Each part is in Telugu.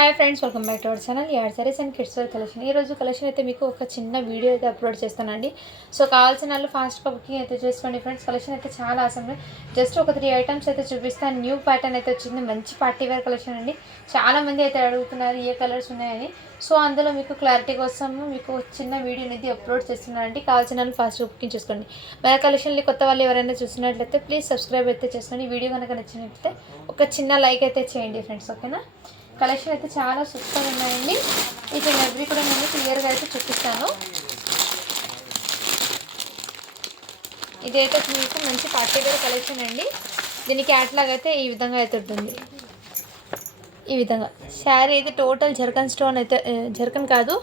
Hi friends welcome back to our channel add saris and kids wear collection ఈ రోజు కలెక్షన్ అయితే మీకు ఒక చిన్న వీడియో అయితే అప్లోడ్ చేస్తానండి. సో కావాల్సిన వాళ్ళు ఫాస్ట్గా బుకింగ్ అయితే చేసుకోండి ఫ్రెండ్స్ కలెక్షన్ అయితే చాలా ఆసమ్ జస్ట్ ఒక త్రీ ఐటమ్స్ అయితే చూపిస్తాను న్యూ ప్యాటర్న్ అయితే వచ్చింది. మంచి పార్టీ వేర్ కలెక్షన్ అండి. చాలా మంది అయితే అడుగుతున్నారు ఏ కలర్స్ ఉన్నాయని? సో అందులో మీకు క్లారిటీ కోసం మీకు చిన్న వీడియో అనేది అప్లోడ్ చేస్తున్నానండి. కావాల్సిన వాళ్ళు ఫాస్ట్గా బుకింగ్ చేసుకోండి. మన కలెక్షన్లు కొత్త వాళ్ళు ఎవరైనా చూసినట్లయితే ప్లీజ్ సబ్స్క్రైబ్ అయితే చేసుకోండి. వీడియో కనుక నచ్చినట్లయితే ఒక చిన్న లైక్ అయితే చేయండి ఫ్రెండ్స్ ఓకేనా కలెక్షన్ అయితే చాలా సూపర్ ఉన్నాయండి. ఇక ఎవ్రీ కూడా నేను క్లియర్గా అయితే చూపిస్తాను. ఇదైతే మీకు మంచి పార్టీ వేర్ కలెక్షన్ అండి. దీనికి క్యాట్లాగ్ అయితే ఈ విధంగా అయితే ఉంటుంది. ఈ విధంగా. శారీ అయితే టోటల్ జర్కన్ స్టోన్ అయితే జర్కన్ కాదు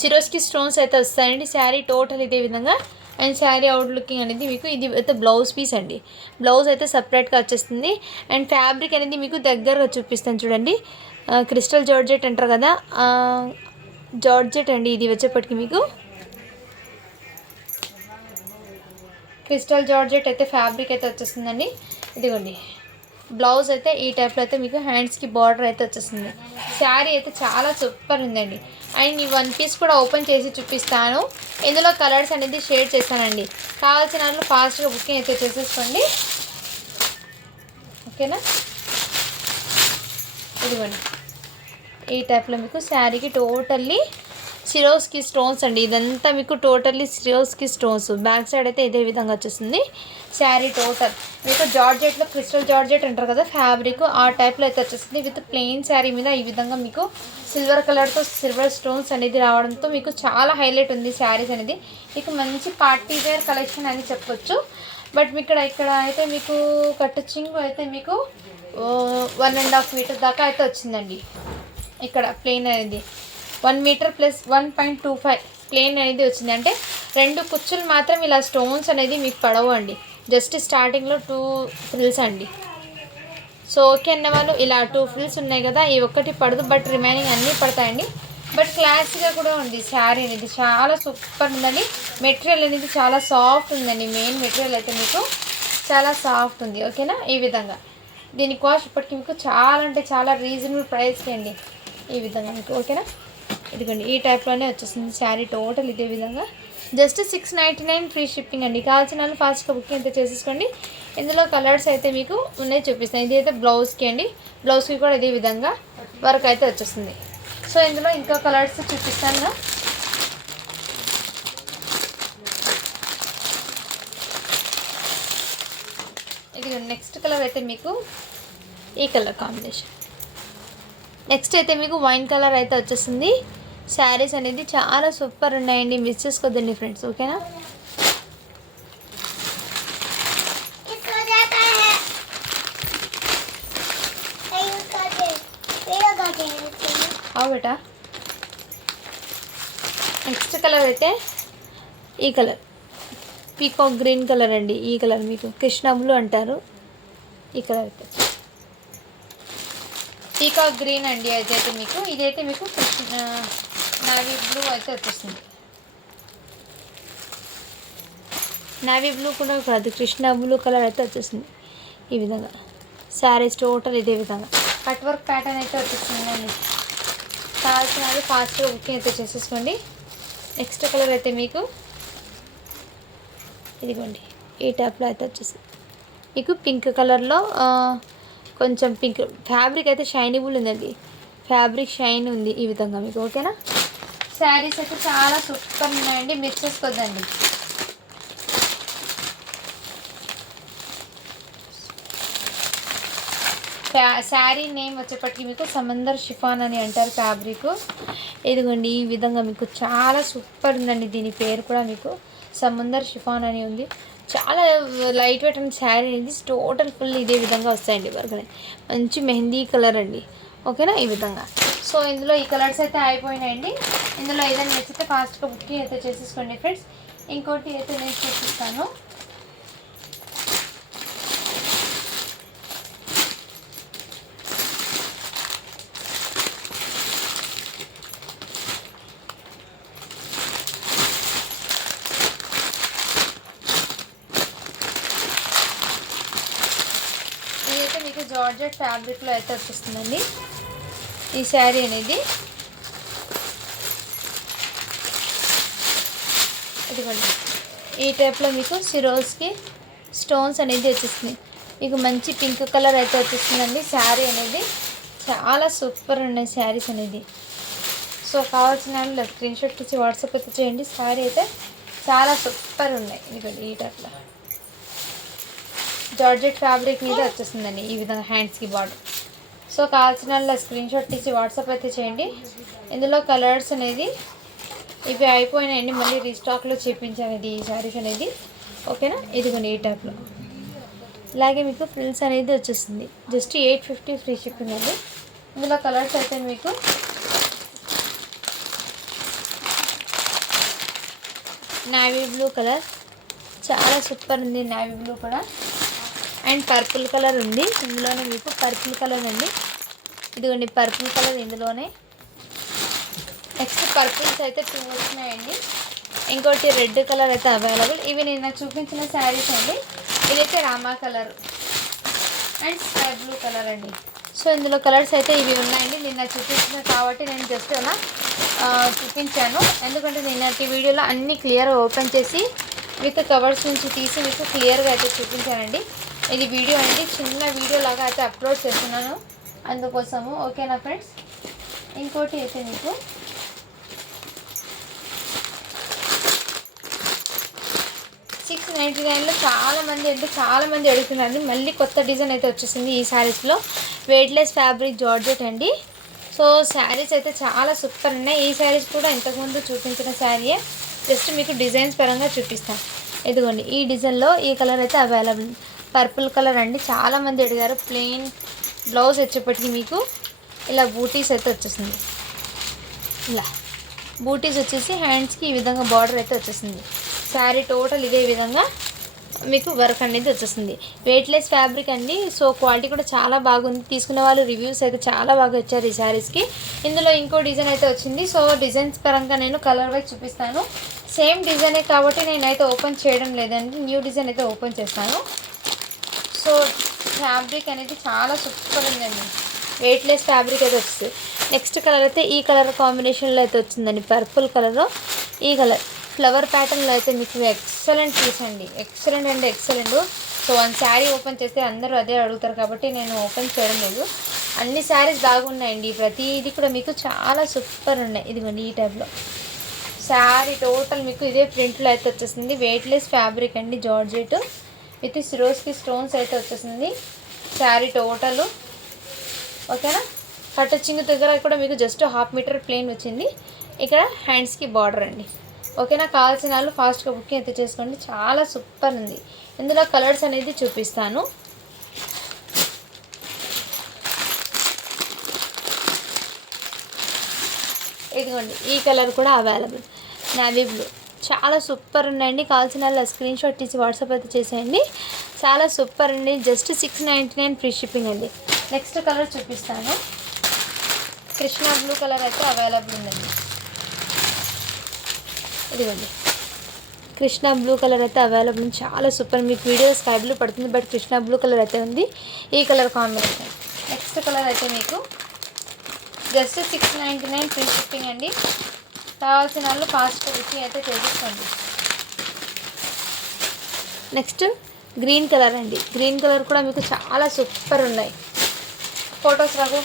సిరోస్కి స్టోన్స్ అయితే వస్తాయండి. శారీ టోటల్ ఇదే విధంగా. అండ్ శారీ అవుట్ లుకింగ్ అనేది మీకు ఇది అయితే బ్లౌజ్ పీస్ అండి. బ్లౌజ్ అయితే సపరేట్గా వచ్చేస్తుంది. అండ్ ఫ్యాబ్రిక్ అనేది మీకు దగ్గరగా చూపిస్తాను చూడండి. క్రిస్టల్ జార్జెట్ అంటారు కదా జార్జెట్ అండి ఇది వచ్చేప్పటికి మీకు. క్రిస్టల్ జార్జెట్ అయితే ఫ్యాబ్రిక్ అయితే వచ్చేస్తుందండి. ఇదిగోండి. బ్లౌజ్ అయితే ఈ టైప్లో అయితే మీకు హ్యాండ్స్కి బార్డర్ అయితే వచ్చేస్తుంది. శారీ అయితే చాలా సూపర్ ఉందండి. అండ్ ఈ వన్ పీస్ కూడా ఓపెన్ చేసి చూపిస్తాను. ఇందులో కలర్స్ అనేది షేర్ చేశానండి కావాల్సిన వాళ్ళు ఫాస్ట్గా బుకింగ్ అయితే చేసేసుకోండి. ఓకేనా? ఇదిగోండి. ఈ టైప్లో మీకు శారీకి టోటల్లీ సిరోస్కి స్టోన్స్ అండి. ఇదంతా మీకు totally Swarovski stones. Back side అయితే ఇదే విధంగా వచ్చేస్తుంది. శారీ టోటల్. మీకు జార్జెట్లో క్రిస్టల్ జార్జెట్ అంటారు కదా ఫ్యాబ్రిక్ ఆ టైప్లో అయితే వచ్చేస్తుంది. విత్ ప్లెయిన్ శారీ మీద ఈ విధంగా మీకు సిల్వర్ కలర్తో సిల్వర్ స్టోన్స్ అనేది రావడంతో మీకు చాలా హైలైట్ ఉంది శారీస్ అనేది. మీకు మంచి పార్టీ వేర్ కలెక్షన్ అని చెప్పొచ్చు. బట్ ఇక్కడ ఇక్కడ అయితే మీకు కట్టు చింగు అయితే మీకు వన్ అండ్ హాఫ్ మీటర్ దాకా అయితే వచ్చిందండి. ఇక్కడ ప్లెయిన్ అనేది. One metre plus one point two five plain అనేది వచ్చింది. అంటే రెండు కుచ్చులు మాత్రం ఇలా స్టోన్స్ అనేది మీకు పడవు అండి. జస్ట్ స్టార్టింగ్లో టూ ఫ్రిల్స్ అండి. సో ఓకే అన్న వాళ్ళు ఇలా టూ ఫ్రిల్స్ ఉన్నాయి కదా ఈ ఒక్కటి పడదు బట్ రిమైనింగ్ అన్నీ పడతాయండి. బట్ క్లాస్గా కూడా ఉంది శారీ అనేది చాలా సూపర్ ఉందండి. మెటీరియల్ అనేది చాలా సాఫ్ట్ ఉందండి మెయిన్ మెటీరియల్ అయితే మీకు చాలా సాఫ్ట్ ఉంది ఓకేనా? ఈ విధంగా. దీని కాస్ట్ ఇప్పటికి మీకు చాలా అంటే చాలా రీజనబుల్ ప్రైస్కి అండి ఈ విధంగా మీకు ఓకేనా? ఇదిగోండి ఈ టైప్లోనే వచ్చేసింది శారీ టోటల్ ఇదే విధంగా. Just six ninety nine free shipping అండి. కావాల్సిన వాళ్ళు ఫాస్ట్గా బుకింగ్ అయితే చేసేసుకోండి. ఇందులో కలర్స్ అయితే మీకు ఉన్నాయి చూపిస్తాను. ఇది అయితే బ్లౌజ్కి అండి. బ్లౌజ్కి కూడా ఇదే విధంగా వర్క్ అయితే వచ్చేస్తుంది. సో ఇందులో ఇంకా కలర్స్ చూపిస్తాను ఇది నెక్స్ట్ కలర్ అయితే మీకు ఈ కలర్ కాంబినేషన్ నెక్స్ట్ అయితే మీకు వైన్ కలర్ అయితే వచ్చేసింది శారీస్ అనేది చాలా సూపర్ ఉన్నాయండి. మిస్ చేసుకోదండి ఫ్రెండ్స్ ఓకేనా అవు నెక్స్ట్ కలర్ అయితే ఈ కలర్ పీకాక్ గ్రీన్ కలర్ అండి. ఈ కలర్ మీకు కృష్ణములు అంటారు. ఈ కలర్ అయితే. పీకాక్ గ్రీన్ అండి. అదైతే మీకు ఇదైతే మీకు కృష్ణ నావీ బ్లూ అయితే వచ్చేస్తుంది నావీ బ్లూ కూడా కాదు కృష్ణ బ్లూ కలర్ అయితే వచ్చేసింది ఈ విధంగా. శారీస్ టోటల్ ఇదే విధంగా. కట్ వర్క్ ప్యాటర్న్ అయితే వచ్చేసిందండి. కావాల్సినది ఫాస్ట్గా బుకింగ్ అయితే చేసేసుకోండి. నెక్స్ట్ కలర్ అయితే మీకు ఇదిగోండి ఈ టైప్లో అయితే వచ్చేసింది. మీకు పింక్ కలర్లో కొంచెం పింక్. ఫ్యాబ్రిక్ అయితే షైనబుల్ ఉందండి. ఫ్యాబ్రిక్ షైన్ ఉంది ఈ విధంగా మీకు ఓకేనా? శారీస్ అయితే చాలా సూపర్ ఉన్నాయండి. మిక్స్ చేసుకోద్దండి ఫ్యా- శారీ నేమ్ వచ్చేప్పటికి మీకు సమందర్ షిఫాన్ అని అంటారు ఫ్యాబ్రిక్. ఇదిగోండి ఈ విధంగా మీకు చాలా సూపర్ ఉందండి దీని పేరు కూడా మీకు. సమందర్ షిఫాన్ అని ఉంది. చాలా లైట్ వెయిట్ అండ్ శారీ అనేది టోటల్ ఫుల్ ఇదే విధంగా వస్తాయండి. వర్గనే మంచి మెహందీ కలర్ అండి. ఓకేనా? ఈ విధంగా. సో ఇందులో ఈ కలర్స్ అయితే అయిపోయినాయండి ఇందులో ఏదైనా నచ్చితే ఫాస్ట్గా బుకింగ్ అయితే చేసేసుకోండి ఫ్రెండ్స్. ఇంకోటి అయితే నేను చూపిస్తాను. ఇదైతే మీకు జార్జెట్ ఫ్యాబ్రిక్లో అయితే వచ్చేస్తుందండి. ఈ శారీ అనేది. ఇదిగోండి. ఈ టైప్లో మీకు సిరోస్కి స్టోన్స్ అనేది వచ్చేస్తుంది. మీకు మంచి పింక్ కలర్ అయితే వచ్చేస్తుందండి. శారీ అనేది చాలా సూపర్ ఉన్నాయి శారీస్ అనేది. సో కావాల్సిన వాళ్ళు స్క్రీన్ షాట్ ఇచ్చి వాట్సాప్ అయితే చేయండి. శారీ అయితే చాలా సూపర్ ఉన్నాయి. ఇదిగోండి ఈ టైప్లో జార్జెట్ ఫ్యాబ్రిక్ మీద వచ్చేస్తుందండి ఈ విధంగా హ్యాండ్స్కి బార్డర్. సో కావాల్సిన వాళ్ళ స్క్రీన్ షాట్ తీసి వాట్సాప్ అయితే చేయండి. ఇందులో కలర్స్ అనేది ఇవి అయిపోయినాయండి మళ్ళీ రీస్టాక్లో చేపించాను ఇది ఈ శారీస్ అనేది. ఓకేనా ఇదిగోండి ఈ టైప్లో అలాగే మీకు ఫ్రిల్స్ అనేది వచ్చేసింది. Just eight fifty free shipping అండి. ఇందులో కలర్స్ అయితే మీకు నావీ బ్లూ కలర్ చాలా సూపర్ ఉంది నావీ బ్లూ కూడా. అండ్ పర్పుల్ కలర్ ఉంది. ఇందులోనే మీకు పర్పుల్ కలర్ అండి ఇదిగోండి పర్పుల్ కలర్ ఇందులోనే. నెక్స్ట్ పర్పుల్స్ అయితే టూ వచ్చినాయండి. ఇంకోటి రెడ్ కలర్ అయితే అవైలబుల్ ఇవి నేను నాకు చూపించిన శారీస్ అండి. ఇదైతే Rama colour and sky blue colour అండి. సో ఇందులో కలర్స్ అయితే ఇవి ఉన్నాయండి. నిన్న చూపించిన కాబట్టి నేను జస్ట్ అలా చూపించాను. ఎందుకంటే నిన్నటి వీడియోలో అన్ని క్లియర్ ఓపెన్ చేసి విత్ కవర్స్ నుంచి తీసి మీకు క్లియర్గా అయితే చూపించానండి. ఇది వీడియో అండి. చిన్న వీడియో లాగా అయితే అప్లోడ్ చేస్తున్నాను. అందుకోసము ఓకేనా ఫ్రెండ్స్? ఇంకోటి అయితే మీకు సిక్స్ నైంటీ నైన్లో చాలామంది అంటే చాలా మంది అడుగుతున్నారు మళ్ళీ కొత్త డిజైన్ అయితే వచ్చేసింది ఈ శారీస్లో వెయిట్లెస్ ఫ్యాబ్రిక్ జార్జెట్ అండి. సో శారీస్ అయితే చాలా సూపర్ ఉన్నాయి. ఈ శారీస్ కూడా ఇంతకుముందు చూపించిన శారీయే జస్ట్ మీకు డిజైన్స్ పరంగా చూపిస్తాను. ఇదిగోండి ఈ డిజైన్లో ఈ కలర్ అయితే అవైలబుల్ పర్పుల్ కలర్ అండి. చాలామంది అడిగారు ప్లెయిన్ బ్లౌజ్ వచ్చేప్పటికి మీకు ఇలా బూటీస్ అయితే వచ్చేసింది. ఇలా బూటీస్ వచ్చేసి హ్యాండ్స్కి ఈ విధంగా బార్డర్ అయితే వచ్చేసింది. శారీ టోటల్ ఇదే విధంగా మీకు వర్క్ అనేది వచ్చేసింది. వెయిట్లెస్ ఫ్యాబ్రిక్ అండి. సో క్వాలిటీ కూడా చాలా బాగుంది. తీసుకున్న వాళ్ళు రివ్యూస్ అయితే చాలా బాగా వచ్చారు ఈ శారీస్కి. ఇందులో ఇంకో డిజైన్ అయితే వచ్చింది. సో డిజైన్స్ పరంగా నేను కలర్ వైజ్ చూపిస్తాను. సేమ్ డిజైనే కాబట్టి నేనైతే ఓపెన్ చేయడం లేదండి. న్యూ డిజైన్ అయితే ఓపెన్ చేస్తాను. సో ఫ్యాబ్రిక్ అనేది చాలా సూపర్ ఉందండి. వెయిట్లెస్ ఫ్యాబ్రిక్ అయితే వచ్చింది నెక్స్ట్ కలర్ అయితే ఈ కలర్ కాంబినేషన్లో అయితే వచ్చిందండి. పర్పుల్ కలర్ ఈ కలర్ ఫ్లవర్ ప్యాటర్న్లో అయితే మీకు ఎక్సలెంట్ పీస్ అండి. ఎక్సలెంట్ అంటే excellent so one sari open చేస్తే అందరూ అదే అడుగుతారు కాబట్టి నేను ఓపెన్ చేయడం లేదు. అన్ని శారీస్ బాగున్నాయండి. ప్రతిదీ కూడా మీకు చాలా సూపర్ ఉన్నాయి. ఇదిగోండి ఈ టైప్లో శారీ టోటల్ మీకు ఇదే ప్రింట్లో అయితే వచ్చేసింది. వెయిట్లెస్ ఫ్యాబ్రిక్ అండి. జార్జెట్ విత్ సిరోస్కి స్టోన్స్ అయితే వచ్చేసింది. శారీ టోటల్. ఓకేనా? కట్టచింగు దగ్గర కూడా మీకు జస్ట్ హాఫ్ మీటర్ ప్లేన్ వచ్చింది. ఇక్కడ హ్యాండ్స్కి బార్డర్ అండి. ఓకేనా? కావాల్సిన వాళ్ళు ఫాస్ట్గా బుకింగ్ అయితే చేసుకోండి. చాలా సూపర్ ఉంది. ఇందులో కలర్స్ అనేది చూపిస్తాను. ఇదిగోండి ఈ కలర్ కూడా అవైలబుల్. నావీ బ్లూ చాలా సూపర్ ఉన్నాయండి. కావాల్సిన వాళ్ళ స్క్రీన్ షాట్ తీసి వాట్సాప్ అయితే చేసేయండి. చాలా సూపర్ అండి. Just six ninety nine free shipping అండి. నెక్స్ట్ కలర్ చూపిస్తాను. కృష్ణ బ్లూ కలర్ అయితే అవైలబుల్ ఉందండి. ఇదిగోండి. కృష్ణ బ్లూ కలర్ అయితే అవైలబుల్ ఉంది. చాలా సూపర్. మీకు వీడియో స్కై బ్లూ పడుతుంది బట్ కృష్ణ బ్లూ కలర్ అయితే ఉంది. ఈ కలర్ కాంబినేషన్. నెక్స్ట్ కలర్ అయితే మీకు just six ninety nine free shipping అండి. కావాల్సిన వాళ్ళు ఫాస్ట్ బుకింగ్ అయితే చేసేసుకోండి నెక్స్ట్ గ్రీన్ కలర్ అండి. గ్రీన్ కలర్ కూడా మీకు చాలా సూపర్ ఉన్నాయి. ఫొటోస్ రాకు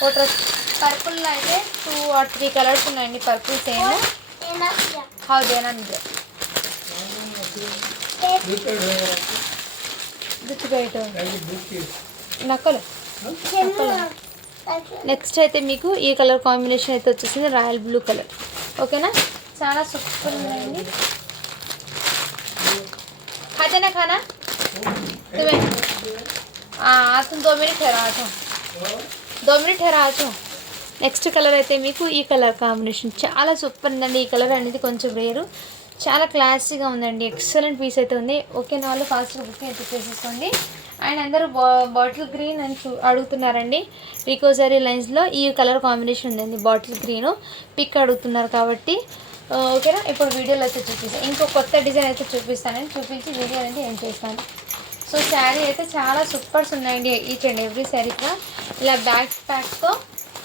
ఫొటోస్ పర్పుల్లో అయితే టూ ఆర్ త్రీ కలర్స్ ఉన్నాయండి. Purple same Enough, yeah. How దేనంద్ గుర్తుపెట్టు నక్కలు నెక్స్ట్ అయితే మీకు ఈ కలర్ కాంబినేషన్ అయితే వచ్చేసింది రాయల్ బ్లూ కలర్ ఓకేనా చాలా సూపర్ ఉందండి खाते ना खाना तुम्हें हाँ तुम दो मिनट ठहरा आ जाओ दो मिनट ठहरा आ जाओ నెక్స్ట్ కలర్ అయితే మీకు ఈ కలర్ కాంబినేషన్ చాలా సూపర్ ఉందండి ఈ కలర్ అనేది కొంచెం రేరు చాలా క్లాసీగా ఉందండి ఎక్సలెంట్ పీస్ అయితే ఉంది ఓకే నా వాళ్ళు ఫాస్ట్గా బుక్ అయితే చేసేసుకోండి అండ్ అందరూ బా బాటిల్ గ్రీన్ అని చూ అడుగుతున్నారండి. రికోజరీ లైన్స్లో ఈ కలర్ కాంబినేషన్ ఉందండి బాటిల్ గ్రీన్. పిక్ అడుగుతున్నారు కాబట్టి ఓకేనా? ఇప్పుడు వీడియోలో అయితే చూపిస్తాను ఇంకో కొత్త డిజైన్ అయితే చూపిస్తానని చూపించి వీడియో అనేది ఏం చేస్తాను. సో శారీ అయితే చాలా సూపర్స్ ఉన్నాయండి ఈచ్ అండ్ ఎవ్రీ శారీ కూడా. ఇలా బ్యాక్ ప్యాక్తో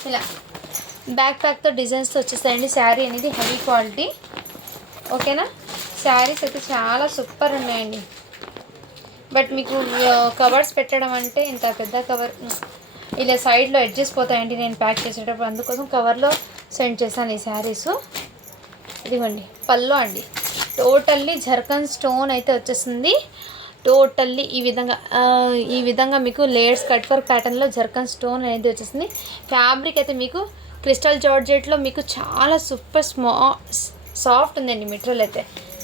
ఇలా బ్యాక్ ప్యాక్తో డిజైన్స్తో వచ్చేస్తాయండి. శారీ అనేది హెవీ క్వాలిటీ. ఓకేనా? శారీస్ అయితే చాలా సూపర్ ఉన్నాయండి. బట్ మీకు కవర్స్ పెట్టడం అంటే ఇంత పెద్ద కవర్ ఇలా సైడ్లో అడ్జస్ట్ పోతాయండి నేను ప్యాక్ చేసేటప్పుడు. అందుకోసం కవర్లో సెండ్ చేశాను ఈ శారీస్ ఇదిగోండి పల్లో అండి. టోటల్లీ జర్కన్ స్టోన్ అయితే వచ్చేసింది. టోటల్లీ ఈ విధంగా ఈ విధంగా మీకు లేయర్స్ కట్ వర్క్ ప్యాటర్న్లో జర్కన్ స్టోన్ అనేది వచ్చేసింది. ఫ్యాబ్రిక్ అయితే మీకు క్రిస్టల్ జార్జెట్లో మీకు చాలా సూపర్ స్మా సాఫ్ట్ ఉందండి మెటీరియల్ అయితే.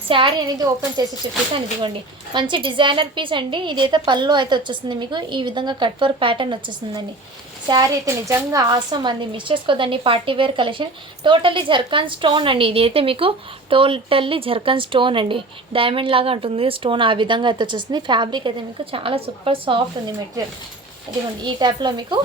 శారీ అనేది ఓపెన్ చేసి చూపిస్తాను ఇదిగోండి. మంచి డిజైనర్ పీస్ అండి. ఇదైతే పళ్ళు అయితే వచ్చేస్తుంది మీకు. ఈ విధంగా కట్ వర్క్ ప్యాటర్న్ వచ్చేస్తుందండి. శారీ అయితే నిజంగా ఆసం అంది miss చేసుకోదండి. Party wear collection totally zircon stone అండి. ఇది అయితే మీకు టోటల్లీ జర్కన్ స్టోన్ అండి. డైమండ్ లాగా ఉంటుంది. స్టోన్ ఆ విధంగా అయితే వచ్చేస్తుంది. ఫ్యాబ్రిక్ అయితే మీకు చాలా సూపర్ సాఫ్ట్ ఉంది మెటీరియల్ ఇదిగోండి. ఈ టైప్లో మీకు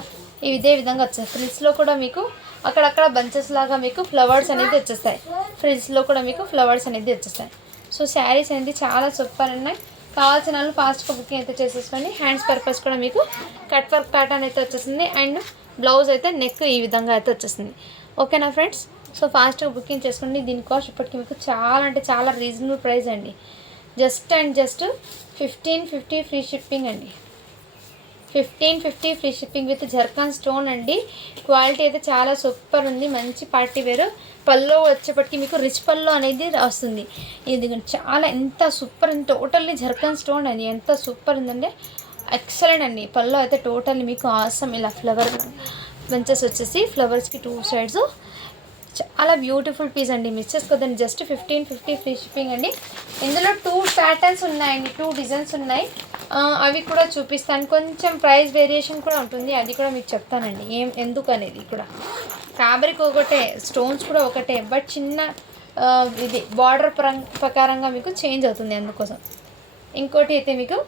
ఇదే విధంగా వచ్చేస్తుంది. ఫ్రిడ్జ్లో కూడా మీకు అక్కడక్కడ బంచెస్ లాగా మీకు ఫ్లవర్స్ అనేది వచ్చేస్తాయి. ఫ్రిడ్జ్లో కూడా మీకు ఫ్లవర్స్ అనేది వచ్చేస్తాయి. సో శారీస్ అనేది చాలా సూపర్ ఉన్నాయి. కావాల్సిన వాళ్ళు ఫాస్ట్గా బుకింగ్ అయితే చేసేసుకోండి. హ్యాండ్స్ పర్పస్ కూడా మీకు కట్ వర్క్ ప్యాటర్న్ అయితే వచ్చేసింది. అండ్ బ్లౌజ్ అయితే నెక్ ఈ విధంగా అయితే వచ్చేసింది. ఓకేనా ఫ్రెండ్స్ సో ఫాస్ట్గా బుకింగ్ చేసుకోండి. దీని కాస్ట్ ఇప్పటికి మీకు చాలా అంటే చాలా రీజనబుల్ ప్రైస్ అండి. Just and just fifteen fifty free shipping అండి. Fifteen fifty free shipping with zircon stone అండి. క్వాలిటీ అయితే చాలా సూపర్ ఉంది. మంచి పార్టీ వేరు. పల్లో వచ్చేప్పటికి మీకు రిచ్ పల్లో అనేది వస్తుంది. ఇది చాలా ఎంత సూపర్ ఉంది. టోటల్లీ జర్కాన్ స్టోన్ అండి. ఎంత సూపర్ ఉందంటే ఎక్సలెంట్ అండి. పల్లో అయితే టోటల్లీ మీకు ఆసం ఇలా ఫ్లవర్ బంచెస్ వచ్చేసి ఫ్లవర్స్కి టూ సైడ్స్. చాలా బ్యూటిఫుల్ పీస్ అండి. Miss చేసుకోదండి. Just fifteen fifty free shipping అండి. ఇందులో టూ ప్యాటర్న్స్ ఉన్నాయండి. టూ డిజైన్స్ ఉన్నాయి. అవి కూడా చూపిస్తాను. కొంచెం ప్రైస్ వేరియేషన్ కూడా ఉంటుంది. అది కూడా మీకు చెప్తానండి. ఏం ఎందుకు అనేది కూడా. ఫ్యాబ్రిక్ ఒకటే స్టోన్స్ కూడా ఒకటే బట్ చిన్న ఇది బార్డర్ ప్రకారంగా మీకు చేంజ్ అవుతుంది అందుకోసం. ఇంకోటి అయితే మీకు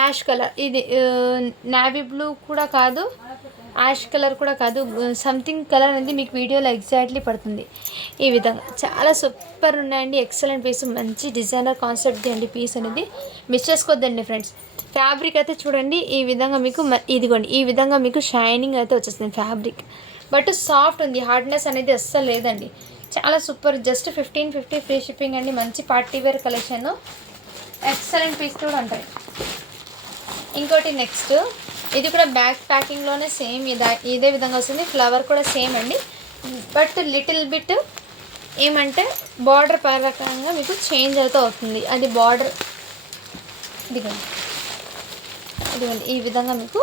యాష్ కలర్. ఇది నావీ బ్లూ కూడా కాదు యాష్ కలర్ కూడా కాదు. సంథింగ్ కలర్ అనేది మీకు వీడియోలో ఎగ్జాక్ట్లీ పడుతుంది. ఈ విధంగా. చాలా సూపర్ ఉన్నాయండి. ఎక్సలెంట్ పీస్ మంచి డిజైనర్ కాన్సెప్ట్ అండి పీస్ అనేది. మిస్ చేసుకోవద్దండి ఫ్రెండ్స్ ఫ్యాబ్రిక్ అయితే చూడండి ఈ విధంగా మీకు మ- ఇదిగోండి. ఈ విధంగా మీకు షైనింగ్ అయితే వచ్చేస్తుంది ఫ్యాబ్రిక్ బట్ సాఫ్ట్ ఉంది. హార్డ్నెస్ అనేది అస్సలు లేదండి. చాలా super just fifteen fifty free shipping అండి. మంచి party wear collection excellent piece కూడా ఉంటాయి. ఇంకోటి నెక్స్ట్. ఇది కూడా బ్యాక్ ప్యాకింగ్లోనే సేమ్ ఇదే ఇదే విధంగా వస్తుంది. ఫ్లవర్ కూడా సేమ్ అండి. బట్ లిటిల్ బిట్ ఏమంటే బార్డర్ పరకంగా మీకు చేంజ్ అయితే అవుతుంది అది బార్డర్ ఇదిగోండి. ఇదిగోండి ఈ విధంగా మీకు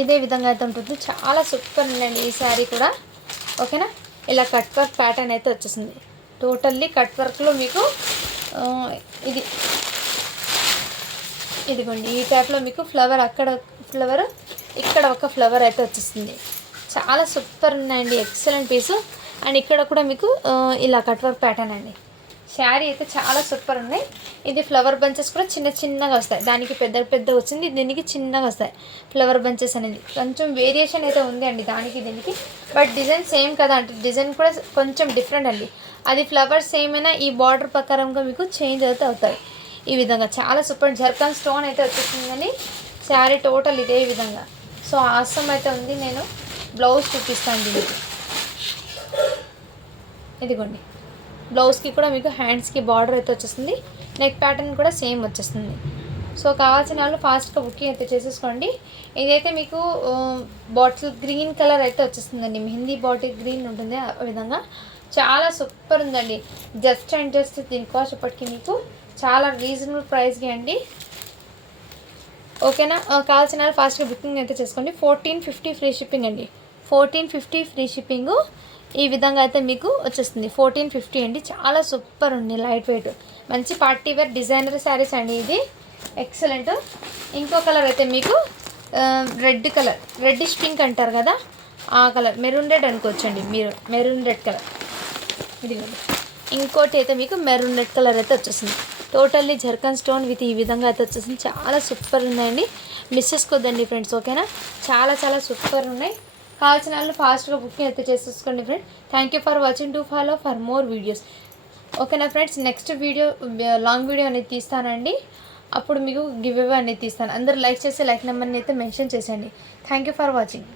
ఇదే విధంగా అయితే ఉంటుంది. చాలా సూపర్ ఉందండి ఈ శారీ కూడా. ఓకేనా? ఇలా కట్ వర్క్ ప్యాటర్న్ అయితే వచ్చేసింది. టోటల్లీ కట్ వర్క్లో మీకు ఇది ఇదిగోండి ఈ టైప్లో మీకు ఫ్లవర్ అక్కడ ఫ్లవర్ ఇక్కడ ఒక ఫ్లవర్ అయితే వచ్చేస్తుంది చాలా సూపర్ ఉన్నాయండి ఎక్సలెంట్ పీసు అండ్ ఇక్కడ కూడా మీకు ఇలా కట్ వర్క్ ప్యాటర్న్ అండి. శారీ అయితే చాలా సూపర్ ఉన్నాయి. ఇది ఫ్లవర్ బంచెస్ కూడా చిన్న చిన్నగా వస్తాయి. దానికి పెద్ద పెద్ద వచ్చింది దీనికి చిన్నగా వస్తాయి. ఫ్లవర్ బంచెస్ అనేది కొంచెం వేరియేషన్ అయితే ఉంది అండి దానికి దీనికి. బట్ డిజైన్ సేమ్ కదా అంటే డిజైన్ కూడా కొంచెం డిఫరెంట్ అండి. అది ఫ్లవర్స్ సేమ్ అయినా ఈ బార్డర్ ప్రకారంగా మీకు చేంజ్ అయితే అవుతాయి. ఈ విధంగా. చాలా సూపర్ జర్కన్ స్టోన్ అయితే వచ్చేసిందని శారీ టోటల్ ఇదే విధంగా. సో ఆసం అయితే ఉంది నేను. బ్లౌజ్ చూపిస్తాను దీనికి. ఇదిగోండి. బ్లౌజ్కి కూడా మీకు హ్యాండ్స్కి బార్డర్ అయితే వచ్చేస్తుంది నెక్ ప్యాటర్న్ కూడా సేమ్ వచ్చేస్తుంది సో కావాల్సిన వాళ్ళు ఫాస్ట్గా బుకింగ్ అయితే చేసేసుకోండి. ఇదైతే మీకు బాటిల్ గ్రీన్ కలర్ అయితే వచ్చేస్తుందండి మెహందీ బాటిల్ గ్రీన్ ఉంటుంది ఆ విధంగా. చాలా సూపర్ ఉందండి. జస్ట్ అండ్ జస్ట్ దీని కాస్ట్ ఇప్పటికీ మీకు చాలా రీజనబుల్ ప్రైస్కి అండి. ఓకేనా కావాల్సిన వాళ్ళు ఫాస్ట్గా బుకింగ్ అయితే చేసుకోండి. ఫోర్టీన్ ఫిఫ్టీ ఫ్రీ షిప్పింగ్ అండి. ఫోర్టీన్ ఫిఫ్టీ ఫ్రీ షిప్పింగ్ ఈ విధంగా అయితే మీకు వచ్చేస్తుంది. ఫోర్టీన్ ఫిఫ్టీ అండి. చాలా సూపర్ ఉంది లైట్ వెయిట్ మంచి పార్టీ వేర్ డిజైనర్ శారీస్ అండి ఇది. ఎక్సలెంట్ ఇంకో కలర్ అయితే మీకు రెడ్ కలర్ రెడ్డిష్ పింక్ అంటారు కదా ఆ కలర్ మెరూన్ రెడ్ అనుకోవచ్చండి మీరు. మెరూన్ రెడ్ కలర్ ఇది ఇంకోటి అయితే మీకు మెరూన్ రెడ్ కలర్ అయితే వచ్చేసింది టోటల్లీ జర్కన్ స్టోన్ విత్ ఈ విధంగా అయితే వచ్చేసింది చాలా సూపర్ ఉన్నాయండి. మిస్ చేసుకోవద్దండి ఫ్రెండ్స్ ఓకేనా? చాలా చాలా సూపర్ ఉన్నాయి. కావాల్సిన వాళ్ళు ఫాస్ట్గా బుకింగ్ అయితే చేసేసుకోండి friend. Thank you for watching to follow for more videos ఓకేనా friends? Next video long video అనేది తీస్తానండి. అప్పుడు మీకు గివ్ అవే అనేది తీస్తాను. అందరు లైక్ చేసి లైక్ నెంబర్ని అయితే మెన్షన్ చేసేయండి. Thank you for watching